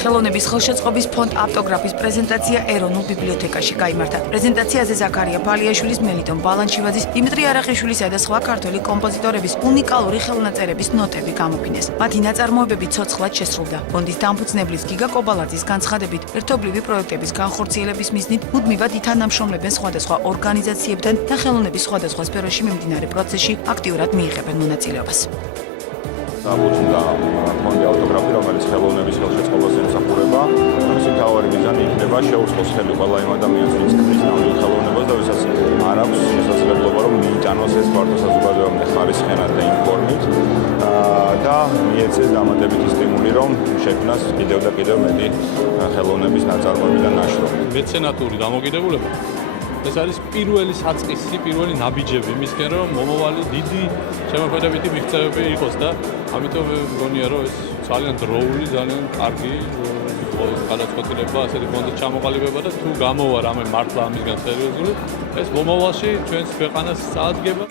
ხელოვნების ხელშეწყობის ფონდ ავტოგრაფის პრეზენტაცია ეროვნულ ბიბლიოთეკაში გაიმართა. პრეზენტაციაზე ზაქარია ფალიაშვილის, მელიტონ ბალანჩივაძის, დიმიტრი არახიშვილისა და სხვა ქართველი კომპოზიტორების უნიკალური ხელნაწერების ნოტები გამოფინეს. მათი ნაწარმოებები ცოცხლად შესრულდა. ფონდის დამფუძნებლის გიგა კობალაძის განცხადებით, ერთობლივი პროექტების განხორციელების მიზნით მუდმივად ითანამშრომლებენ სხვადასხვა ორგანიზაციებთან და ხელოვნების სხვადასხვა სფეროში მიმდინარე პროცესში აქტიურად მიიღებენ მონაწილეობას. Აღმოჩნდა ფონდი ავტოგრაფი, რომელიც ხელოვნების ხელშეწყობას ემსახურება. მისი მთავარი მიზანი იქნება შეუწყოს ხელი ყველა იმ ადამიანს, ვინც ქმნის ნამდვილ ხელოვნებას და ვისაც არ აქვს შესაძლებლობა, რომ მიიტანოს ეს მარტო საზოგადოებამდე ხარისხენად და იმ ფორმით და მიეცეს დამატებითი სტიმული, რომ შექმნას კიდევ და კიდევ მეტი ხელოვნების ნაწარმოები და ნაშრომი. მეცენატური დამოკიდებულება ეს არის პირველი საწყისი, პირველი ნაბიჯები იმისკენ, რომ მომავალი დიდი შემოქმედებითი მიღწევები იყოს და ამიტომ მგონია, რომ ეს ძალიან დროული, ძალიან კარგი გადაწყვეტილება, ასეთი ფონდის ჩამოყალიბება და თუ გამოვა რამე მართლა ამისგან სერიოზული, ეს მომავალში ჩვენს ქვეყანას წაადგება.